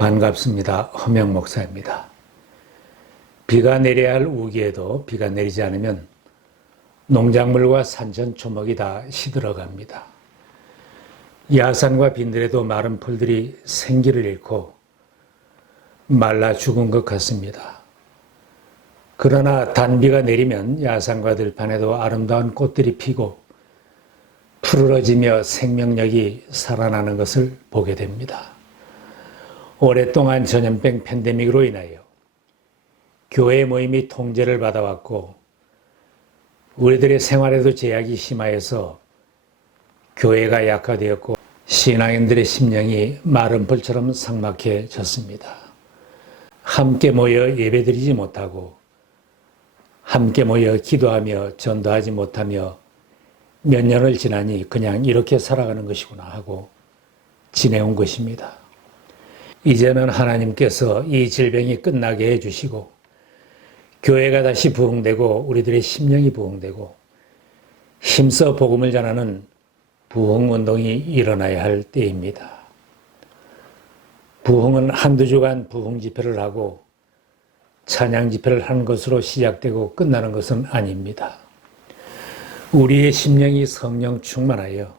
반갑습니다. 허명 목사입니다. 비가 내려야 할 우기에도 비가 내리지 않으면 농작물과 산천 초목이 다 시들어갑니다. 야산과 빈들에도 마른 풀들이 생기를 잃고 말라 죽은 것 같습니다. 그러나 단비가 내리면 야산과 들판에도 아름다운 꽃들이 피고 푸르러지며 생명력이 살아나는 것을 보게 됩니다. 오랫동안 전염병 팬데믹으로 인하여 교회 모임이 통제를 받아왔고 우리들의 생활에도 제약이 심하여서 교회가 약화되었고 신앙인들의 심령이 마른 풀처럼 삭막해졌습니다. 함께 모여 예배드리지 못하고 함께 모여 기도하며 전도하지 못하며 몇 년을 지나니 그냥 이렇게 살아가는 것이구나 하고 지내온 것입니다. 이제는 하나님께서 이 질병이 끝나게 해주시고 교회가 다시 부흥되고 우리들의 심령이 부흥되고 힘써 복음을 전하는 부흥운동이 일어나야 할 때입니다. 부흥은 한두 주간 부흥 집회를 하고 찬양 집회를 하는 것으로 시작되고 끝나는 것은 아닙니다. 우리의 심령이 성령 충만하여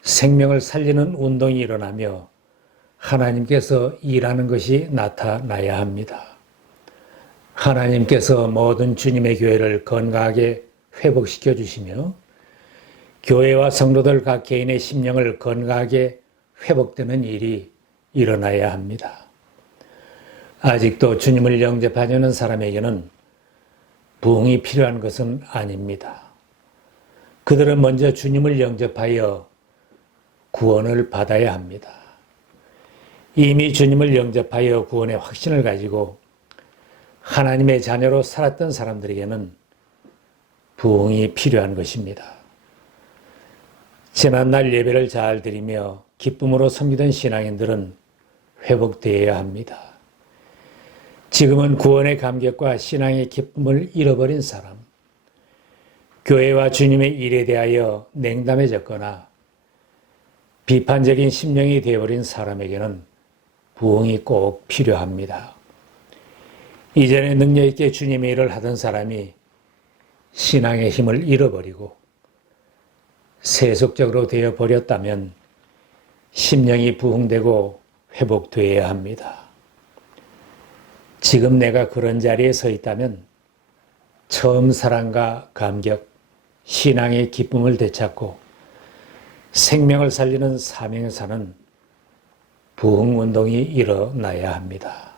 생명을 살리는 운동이 일어나며 하나님께서 일하는 것이 나타나야 합니다. 하나님께서 모든 주님의 교회를 건강하게 회복시켜 주시며 교회와 성도들 각 개인의 심령을 건강하게 회복되는 일이 일어나야 합니다. 아직도 주님을 영접하려는 사람에게는 부흥이 필요한 것은 아닙니다. 그들은 먼저 주님을 영접하여 구원을 받아야 합니다. 이미 주님을 영접하여 구원의 확신을 가지고 하나님의 자녀로 살았던 사람들에게는 부흥이 필요한 것입니다. 지난날 예배를 잘 드리며 기쁨으로 섬기던 신앙인들은 회복되어야 합니다. 지금은 구원의 감격과 신앙의 기쁨을 잃어버린 사람, 교회와 주님의 일에 대하여 냉담해졌거나 비판적인 심령이 되어버린 사람에게는 부흥이 꼭 필요합니다. 이전에 능력있게 주님의 일을 하던 사람이 신앙의 힘을 잃어버리고 세속적으로 되어버렸다면 심령이 부흥되고 회복되어야 합니다. 지금 내가 그런 자리에 서 있다면 처음 사랑과 감격, 신앙의 기쁨을 되찾고 생명을 살리는 사명을 사는 부흥운동이 일어나야 합니다.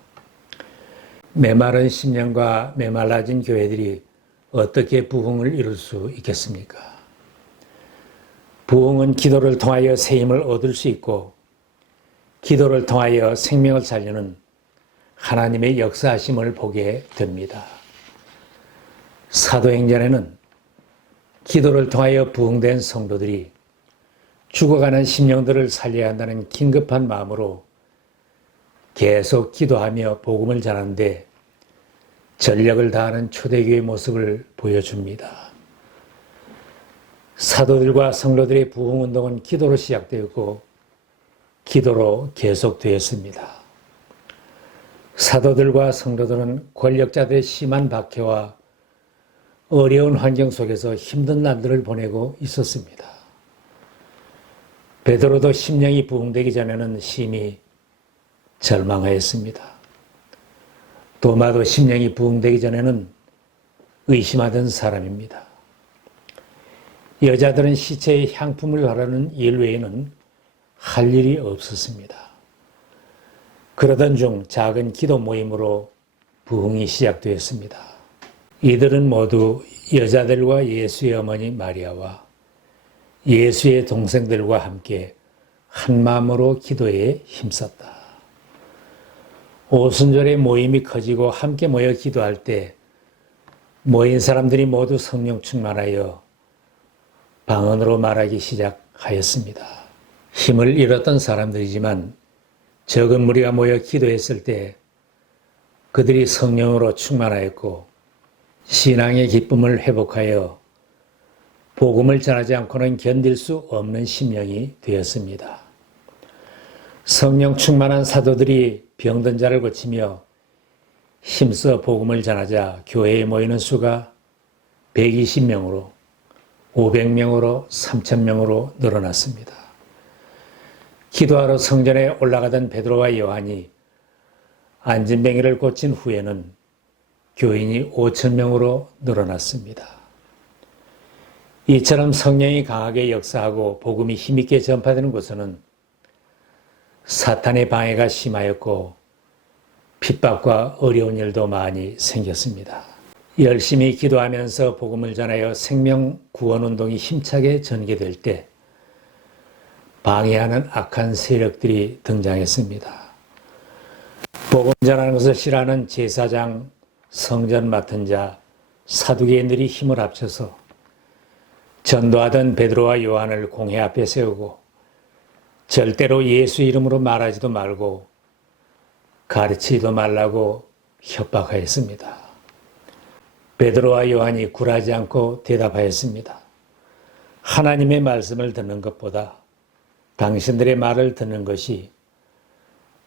메마른 심령과 메말라진 교회들이 어떻게 부흥을 이룰 수 있겠습니까? 부흥은 기도를 통하여 새 힘을 얻을 수 있고 기도를 통하여 생명을 살리는 하나님의 역사하심을 보게 됩니다. 사도행전에는 기도를 통하여 부흥된 성도들이 죽어가는 심령들을 살려야 한다는 긴급한 마음으로 계속 기도하며 복음을 전하는데 전력을 다하는 초대교회의 모습을 보여줍니다. 사도들과 성도들의 부흥운동은 기도로 시작되었고 기도로 계속되었습니다. 사도들과 성도들은 권력자들의 심한 박해와 어려운 환경 속에서 힘든 날들을 보내고 있었습니다. 베드로도 심령이 부흥되기 전에는 심히 절망하였습니다. 도마도 심령이 부흥되기 전에는 의심하던 사람입니다. 여자들은 시체의 향품을 바르는 일 외에는 할 일이 없었습니다. 그러던 중 작은 기도 모임으로 부흥이 시작되었습니다. 이들은 모두 여자들과 예수의 어머니 마리아와 예수의 동생들과 함께 한 마음으로 기도에 힘썼다. 오순절에 모임이 커지고 함께 모여 기도할 때 모인 사람들이 모두 성령 충만하여 방언으로 말하기 시작하였습니다. 힘을 잃었던 사람들이지만 적은 무리가 모여 기도했을 때 그들이 성령으로 충만하였고 신앙의 기쁨을 회복하여 복음을 전하지 않고는 견딜 수 없는 심령이 되었습니다. 성령 충만한 사도들이 병든 자를 고치며 힘써 복음을 전하자 교회에 모이는 수가 120명으로 500명으로 3,000명으로 늘어났습니다. 기도하러 성전에 올라가던 베드로와 요한이 안진뱅이를 고친 후에는 교인이 5,000명으로 늘어났습니다. 이처럼 성령이 강하게 역사하고 복음이 힘있게 전파되는 곳에는 사탄의 방해가 심하였고 핍박과 어려운 일도 많이 생겼습니다. 열심히 기도하면서 복음을 전하여 생명 구원 운동이 힘차게 전개될 때 방해하는 악한 세력들이 등장했습니다. 복음 전하는 것을 싫어하는 제사장, 성전 맡은 자, 사두개인들이 힘을 합쳐서 전도하던 베드로와 요한을 공회 앞에 세우고 절대로 예수 이름으로 말하지도 말고 가르치지도 말라고 협박하였습니다. 베드로와 요한이 굴하지 않고 대답하였습니다. 하나님의 말씀을 듣는 것보다 당신들의 말을 듣는 것이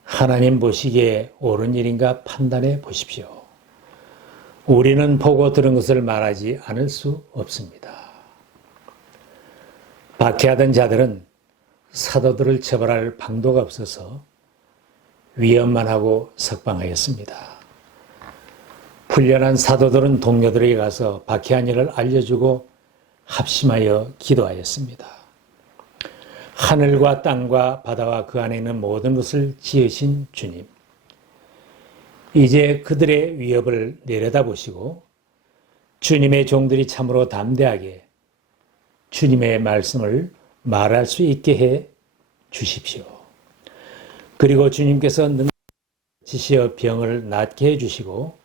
하나님 보시기에 옳은 일인가 판단해 보십시오. 우리는 보고 들은 것을 말하지 않을 수 없습니다. 박해하던 자들은 사도들을 처벌할 방도가 없어서 위협만 하고 석방하였습니다. 훈련한 사도들은 동료들에게 가서 박해한 일을 알려주고 합심하여 기도하였습니다. 하늘과 땅과 바다와 그 안에 있는 모든 것을 지으신 주님, 이제 그들의 위협을 내려다보시고 주님의 종들이 참으로 담대하게 주님의 말씀을 말할 수 있게 해 주십시오. 그리고 주님께서 능지시어 병을 낫게 해 주시고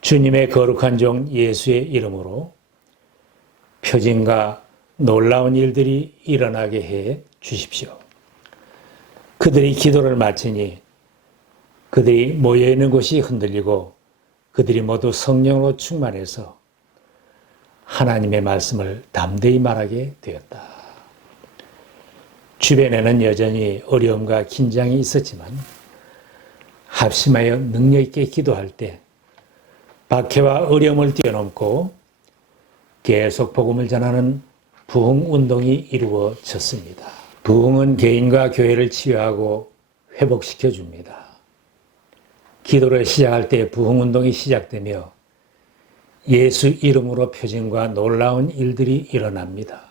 주님의 거룩한 종 예수의 이름으로 표징과 놀라운 일들이 일어나게 해 주십시오. 그들이 기도를 마치니 그들이 모여있는 곳이 흔들리고 그들이 모두 성령으로 충만해서 하나님의 말씀을 담대히 말하게 되었다. 주변에는 여전히 어려움과 긴장이 있었지만 합심하여 능력 있게 기도할 때 박해와 어려움을 뛰어넘고 계속 복음을 전하는 부흥운동이 이루어졌습니다. 부흥은 개인과 교회를 치유하고 회복시켜 줍니다. 기도를 시작할 때 부흥운동이 시작되며 예수 이름으로 표징과 놀라운 일들이 일어납니다.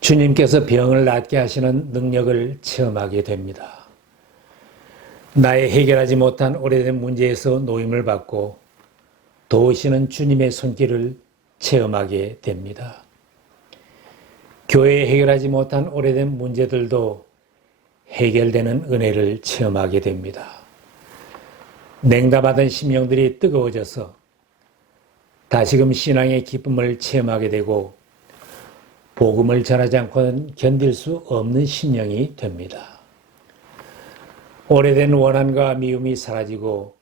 주님께서 병을 낫게 하시는 능력을 체험하게 됩니다. 나의 해결하지 못한 오래된 문제에서 노임을 받고 도우시는 주님의 손길을 체험하게 됩니다. 교회에 해결하지 못한 오래된 문제들도 해결되는 은혜를 체험하게 됩니다. 냉담하던 심령들이 뜨거워져서 다시금 신앙의 기쁨을 체험하게 되고 복음을 전하지 않고는 견딜 수 없는 심령이 됩니다. 오래된 원한과 미움이 사라지고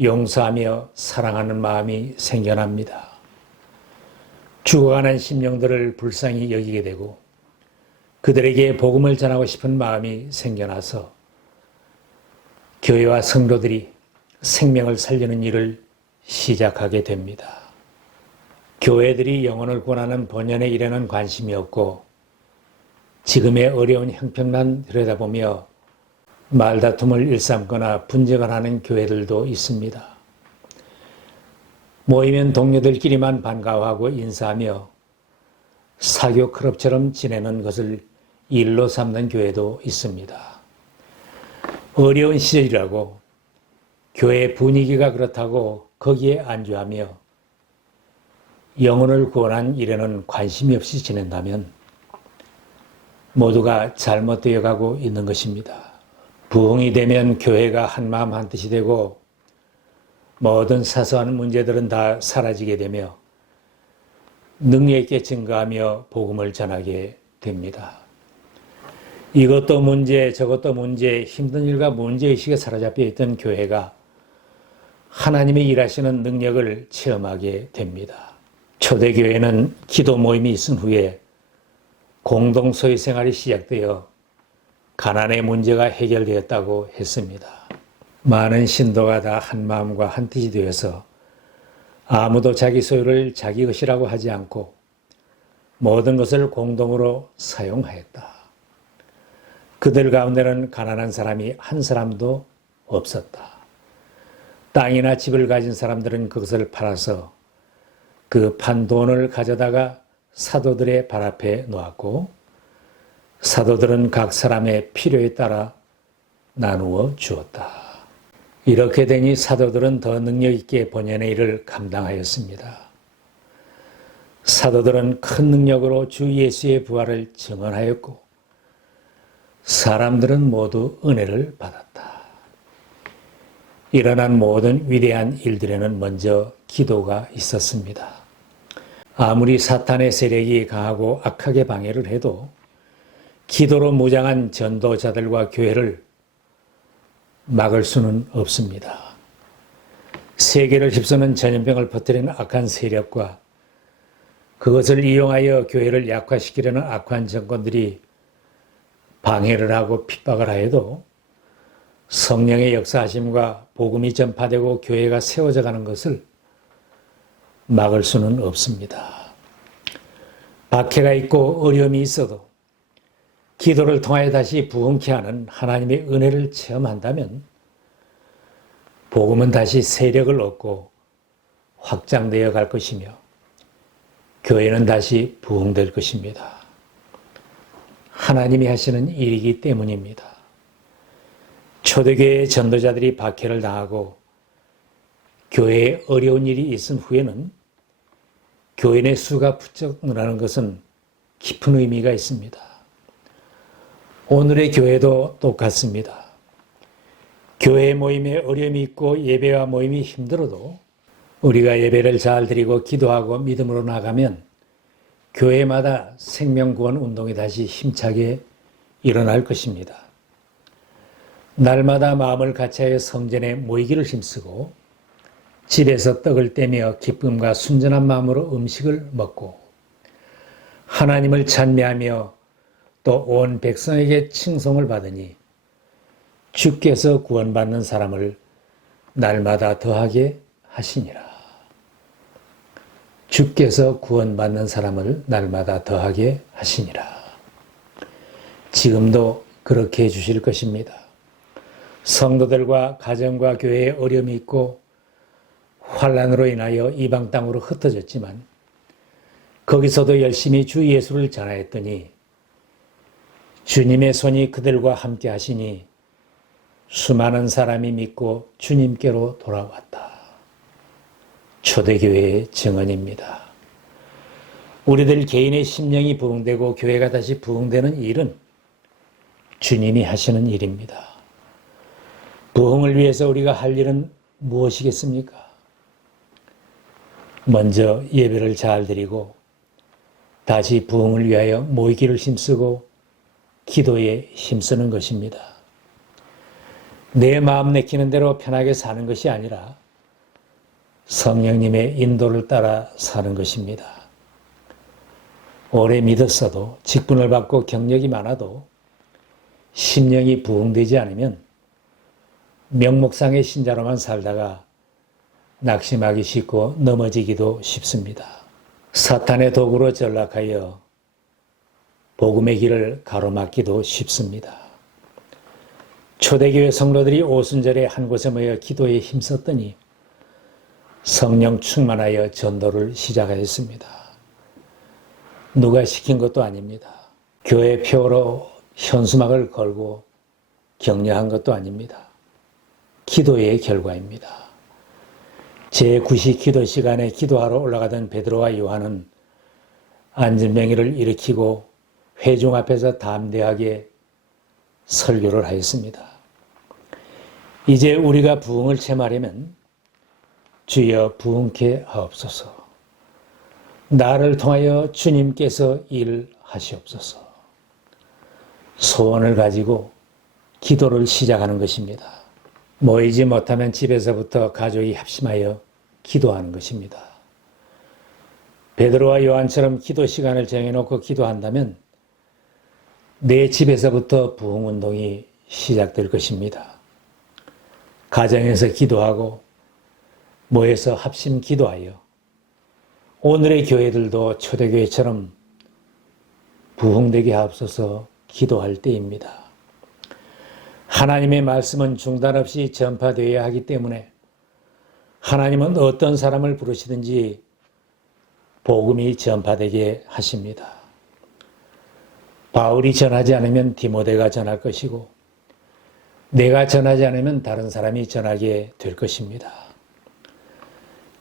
용서하며 사랑하는 마음이 생겨납니다. 죽어가는 심령들을 불쌍히 여기게 되고 그들에게 복음을 전하고 싶은 마음이 생겨나서 교회와 성도들이 생명을 살리는 일을 시작하게 됩니다. 교회들이 영혼을 구원하는 본연의 일에는 관심이 없고 지금의 어려운 형편만 들여다보며 말다툼을 일삼거나 분쟁을 하는 교회들도 있습니다. 모이면 동료들끼리만 반가워하고 인사하며 사교 클럽처럼 지내는 것을 일로 삼는 교회도 있습니다. 어려운 시절이라고 교회 분위기가 그렇다고 거기에 안주하며 영혼을 구원한 일에는 관심이 없이 지낸다면 모두가 잘못되어 가고 있는 것입니다. 부흥이 되면 교회가 한마음 한뜻이 되고 모든 사소한 문제들은 다 사라지게 되며 능력 있게 증거하며 복음을 전하게 됩니다. 이것도 문제 저것도 문제 힘든 일과 문제의식에 사로잡혀 있던 교회가 하나님의 일하시는 능력을 체험하게 됩니다. 초대교회는 기도 모임이 있은 후에 공동 소유 생활이 시작되어 가난의 문제가 해결되었다고 했습니다. 많은 신도가 다 한 마음과 한 뜻이 되어서 아무도 자기 소유를 자기 것이라고 하지 않고 모든 것을 공동으로 사용하였다. 그들 가운데는 가난한 사람이 한 사람도 없었다. 땅이나 집을 가진 사람들은 그것을 팔아서 그 판 돈을 가져다가 사도들의 발 앞에 놓았고 사도들은 각 사람의 필요에 따라 나누어 주었다. 이렇게 되니 사도들은 더 능력 있게 본연의 일을 감당하였습니다. 사도들은 큰 능력으로 주 예수의 부활을 증언하였고 사람들은 모두 은혜를 받았다. 일어난 모든 위대한 일들에는 먼저 기도가 있었습니다. 아무리 사탄의 세력이 강하고 악하게 방해를 해도 기도로 무장한 전도자들과 교회를 막을 수는 없습니다. 세계를 휩쓰는 전염병을 퍼뜨리는 악한 세력과 그것을 이용하여 교회를 약화시키려는 악한 정권들이 방해를 하고 핍박을 하여도 성령의 역사하심과 복음이 전파되고 교회가 세워져 가는 것을 막을 수는 없습니다. 박해가 있고 어려움이 있어도 기도를 통하여 다시 부흥케 하는 하나님의 은혜를 체험한다면 복음은 다시 세력을 얻고 확장되어 갈 것이며 교회는 다시 부흥될 것입니다. 하나님이 하시는 일이기 때문입니다. 초대교회의 전도자들이 박해를 당하고 교회에 어려운 일이 있은 후에는 교인의 수가 부쩍 늘어나는 것은 깊은 의미가 있습니다. 오늘의 교회도 똑같습니다. 교회 모임에 어려움이 있고 예배와 모임이 힘들어도 우리가 예배를 잘 드리고 기도하고 믿음으로 나가면 교회마다 생명구원 운동이 다시 힘차게 일어날 것입니다. 날마다 마음을 같이하여 성전에 모이기를 힘쓰고 집에서 떡을 떼며 기쁨과 순전한 마음으로 음식을 먹고 하나님을 찬미하며 또 온 백성에게 칭송을 받으니 주께서 구원받는 사람을 날마다 더하게 하시니라. 주께서 구원받는 사람을 날마다 더하게 하시니라. 지금도 그렇게 해주실 것입니다. 성도들과 가정과 교회에 어려움이 있고 환난으로 인하여 이방 땅으로 흩어졌지만 거기서도 열심히 주 예수를 전하였더니 주님의 손이 그들과 함께 하시니 수많은 사람이 믿고 주님께로 돌아왔다. 초대교회의 증언입니다. 우리들 개인의 심령이 부흥되고 교회가 다시 부흥되는 일은 주님이 하시는 일입니다. 부흥을 위해서 우리가 할 일은 무엇이겠습니까? 먼저 예배를 잘 드리고 다시 부흥을 위하여 모이기를 힘쓰고 기도에 힘쓰는 것입니다. 내 마음 내키는 대로 편하게 사는 것이 아니라 성령님의 인도를 따라 사는 것입니다. 오래 믿었어도 직분을 받고 경력이 많아도 심령이 부흥되지 않으면 명목상의 신자로만 살다가 낙심하기 쉽고 넘어지기도 쉽습니다. 사탄의 도구로 전락하여 복음의 길을 가로막기도 쉽습니다. 초대교회 성도들이 오순절에 한 곳에 모여 기도에 힘썼더니 성령 충만하여 전도를 시작하였습니다. 누가 시킨 것도 아닙니다. 교회 표로 현수막을 걸고 격려한 것도 아닙니다. 기도의 결과입니다. 제9시 기도 시간에 기도하러 올라가던 베드로와 요한은 안전병이를 일으키고 회중 앞에서 담대하게 설교를 하였습니다. 이제 우리가 부흥을 체험하려면 주여 부흥케 하옵소서. 나를 통하여 주님께서 일하시옵소서. 소원을 가지고 기도를 시작하는 것입니다. 모이지 못하면 집에서부터 가족이 합심하여 기도하는 것입니다. 베드로와 요한처럼 기도 시간을 정해놓고 기도한다면 내 집에서부터 부흥운동이 시작될 것입니다. 가정에서 기도하고 모여서 합심 기도하여 오늘의 교회들도 초대교회처럼 부흥되게 하옵소서 기도할 때입니다. 하나님의 말씀은 중단 없이 전파되어야 하기 때문에 하나님은 어떤 사람을 부르시든지 복음이 전파되게 하십니다. 바울이 전하지 않으면 디모데가 전할 것이고 내가 전하지 않으면 다른 사람이 전하게 될 것입니다.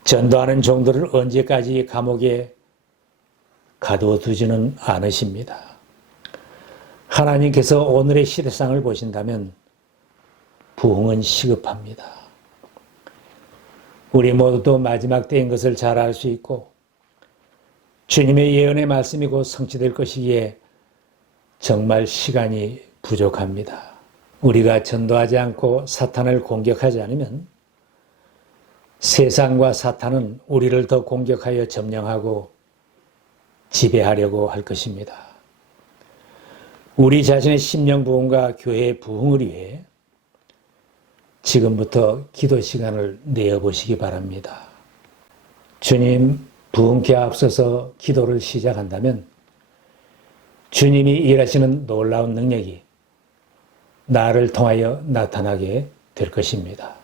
전도하는 종들을 언제까지 감옥에 가두어두지는 않으십니다. 하나님께서 오늘의 시대상을 보신다면 부흥은 시급합니다. 우리 모두도 마지막 때인 것을 잘 알 수 있고 주님의 예언의 말씀이 곧 성취될 것이기에 정말 시간이 부족합니다. 우리가 전도하지 않고 사탄을 공격하지 않으면 세상과 사탄은 우리를 더 공격하여 점령하고 지배하려고 할 것입니다. 우리 자신의 심령 부흥과 교회의 부흥을 위해 지금부터 기도 시간을 내어보시기 바랍니다. 주님, 부흥케 앞서서 기도를 시작한다면 주님이 일하시는 놀라운 능력이 나를 통하여 나타나게 될 것입니다.